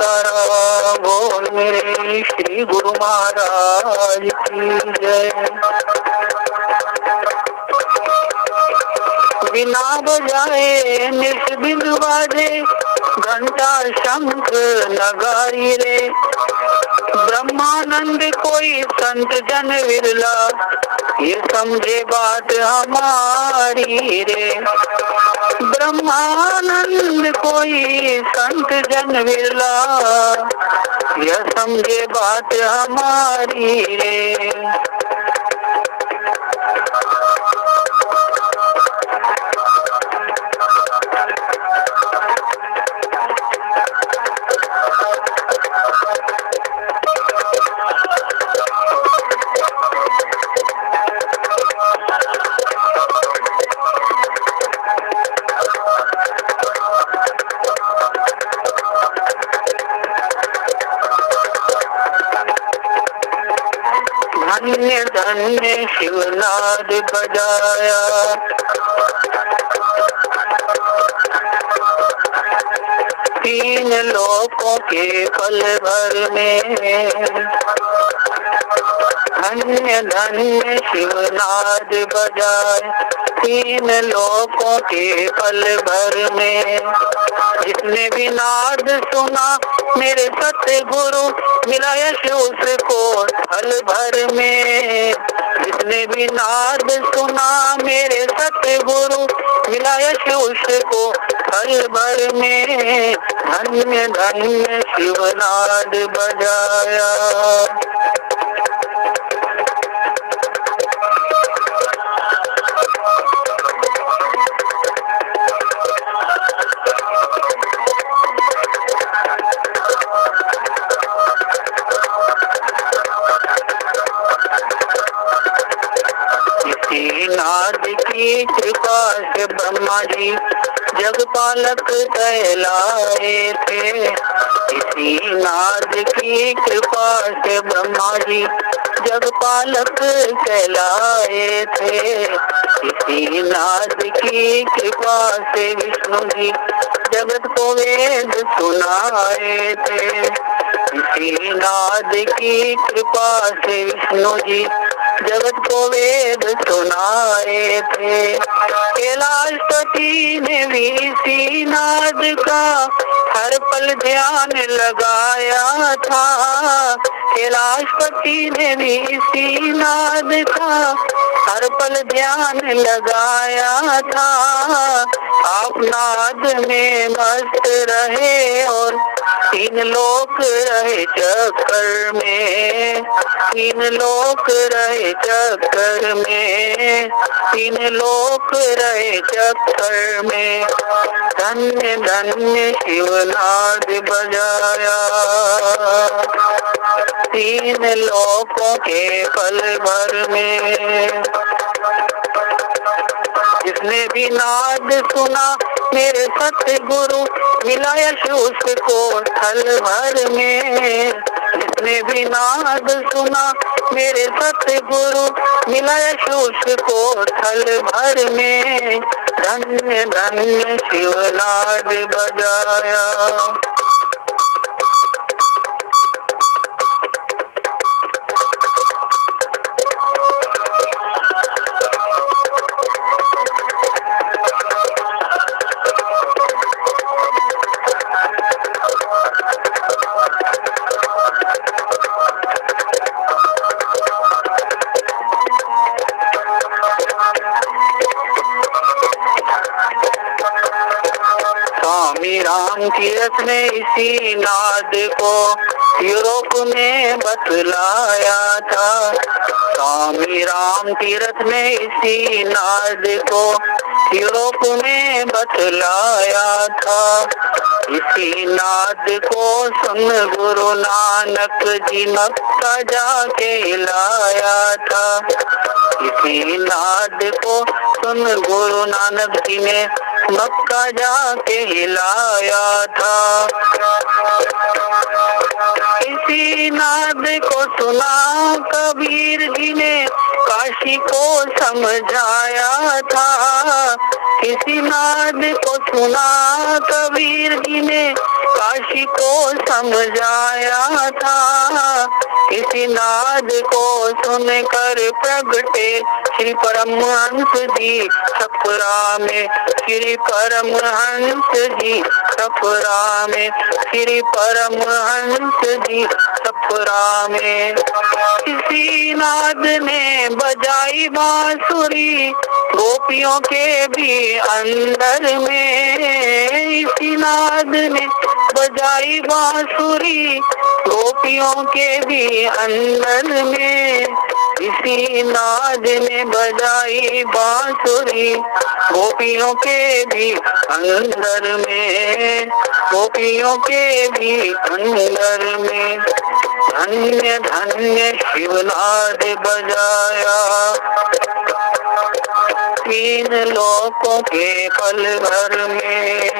जयकारा बोल मेरे श्री गुरु महाराज की जय। बिना बजाए निष्बिन बाजे घंटा शंख नगारी रे। ब्रह्मानंद कोई संत जन विरला ये समझे बात हमारी रे। ब्रह्मानंद कोई संत जन विरला यह समझे बात हमारी रे। धन्य धन्य शिवनाद बजाया तीन लोकों के पल भर में। धन्य धन्य शिवनाद बजाए तीन लोकों के पल भर में। जिसने भी नाद सुना मेरे सतगुरु मिला यश उसको पल भर में। जिसने भी नाद सुना मेरे सतगुरु मिला यश उसको पल भर में। धन्य धन्य शिवनाद बजाया। नाद की कृपा से ब्रह्मा जी जगपालक कहलाए थे। इसी नाद की कृपा से ब्रह्मा जी जगपालक कहलाए थे। इसी नाद की कृपा से विष्णु जी जगत को वेद सुनाए थे। इसी नाद की कृपा से विष्णु जी जगत को वेद सुनाए थे। कैलाशपति ने भी इसी नाद का हर पल ध्यान लगाया था। कैलाशपति ने भी इसी नाद का हर पल ध्यान लगाया था। आप नाद में मस्त रहे और तीन लोक रहे चक्कर में। तीन लोक रहे चक्कर में। तीन लोक रहे चक्कर में। धन्य धन्य शिवनाद बजाया तीन लोकों के पल भर में। जिसने भी नाद सुना मेरे सतगुरु मिला यश उसको थल भर में। जिसने भी नाद सुना मेरे सतगुरु मिला यश उसको थल भर में। धन्य धन्य शिवनाद बजाया। स्वामी राम तीर्थ ने इसी नाद को यूरोप में बतलाया था। स्वामी राम तीर्थ ने इसी नाद को यूरोप में बतलाया था। इसी नाद को सुन गुरु नानक जी मक्का जाके लाया था। इसी नाद को सुन गुरु नानक जी ने मक्का जाके हिलाया था। इसी नाद को सुना कबीर जी ने काशी को समझाया था। इसी नाद को सुना कबीर जी ने काशी सभी को समझाया था। इसी नाद को सुनकर प्रगटे श्री परमहंस जी सफरा में, श्री परमहंस जी सफरा में, श्री परमहंस जी सफरा में। इसी नाद ने बजाई बांसुरी गोपियों के भी अंदर में। इसी नाद ने बजाई बांसुरी गोपियों के भी अंदर में। इसी नाद ने बजाई बांसुरी गोपियों के भी अंदर में, गोपियों के भी अंदर में। धन्य धन्य शिवनाद बजाया तीन लोकों के पल भर में।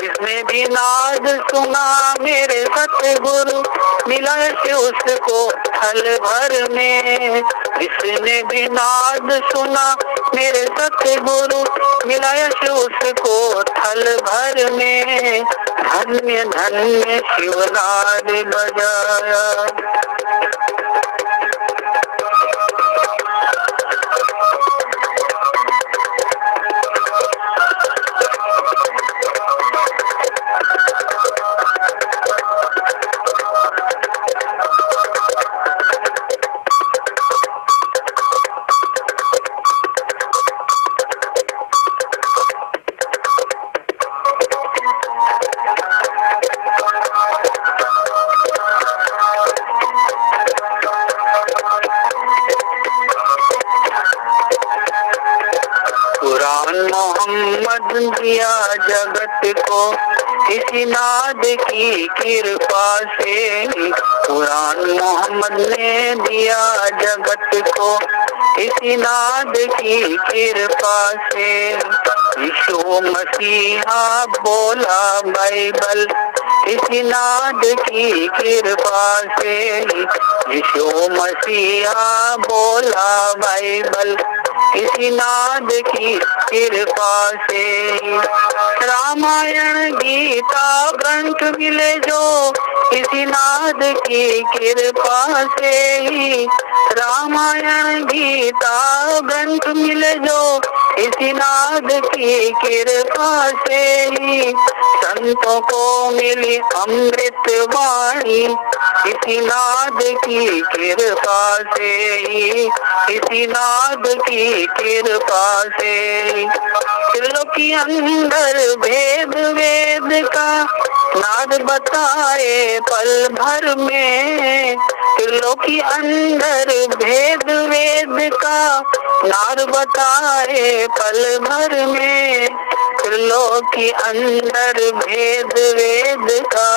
जिसने भी नाद सुना मेरे सतगुरु मिला उसको पल भर में। जिसने भी नाद सुना मेरे सतगुरु मिला उसको पल भर में। धन्य धन्य शिवनाद बजाया। कुरान मोहम्मद दिया जगत को इसी नाद की कृपा से। कुरान मोहम्मद ने दिया जगत को इसी नाद की कृपा से। यीशु मसीहा बोला बाइबल इसी नाद की कृपा से। यीशु मसीहा बोला बाइबल इसी नाद की कृपा से। रामायण गीता ग्रंथ मिले जो इसी नाद की कृपा से ही। रामायण गीता ग्रंथ मिले जो इसी नाद की कृपा से ही। संतों को मिली अमृत वाणी इसी नाद की कृपा से ही, इसी नाद की कृपा से। त्रिलोकी अंदर भेद वेद का नाद बताए पल भर में। त्रिलोकी अंदर भेद वेद का नाद बताए पल भर में। त्रिलोकी अंदर भेद वेद का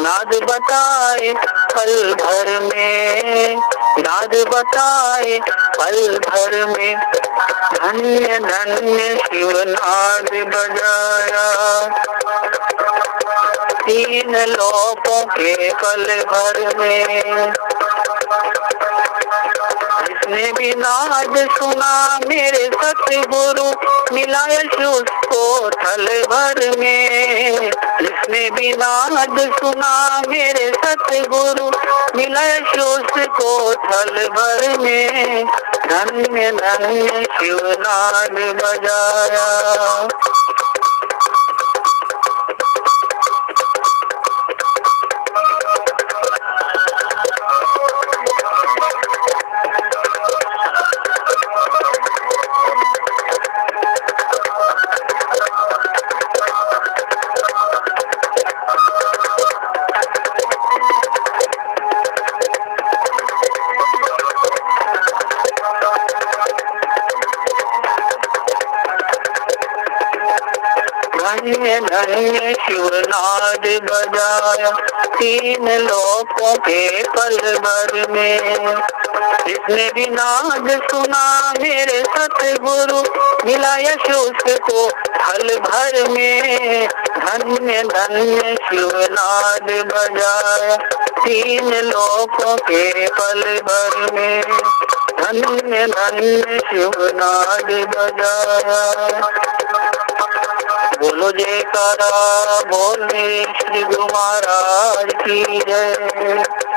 नाद बताए पल भर में, नाद बताए पल भर में। धन्य धन्य शिवनाद बजाया तीन लोकों के पल भर में। जिसने भी नाद सुना मेरे सतगुरु मिला उसको थल भर में। जिसने भी नाद सुना मेरे सतगुरु मिला उसको थल भर में। धन्य धन्य शिवनाद बजाया। धन्य धन्य शिवनाद बजाया तीन लोकों के पल भर में। जिसने भी नाद सुना मेरे सतगुरु मिला यश उसको पल भर में। धन्य धन्य शिवनाद बजाया तीन लोकों के पल भर में। धन्य धन्य शिवनाद बजाया। बोलो जयकारा, बोल मेरे श्री गुरु महाराज की जय।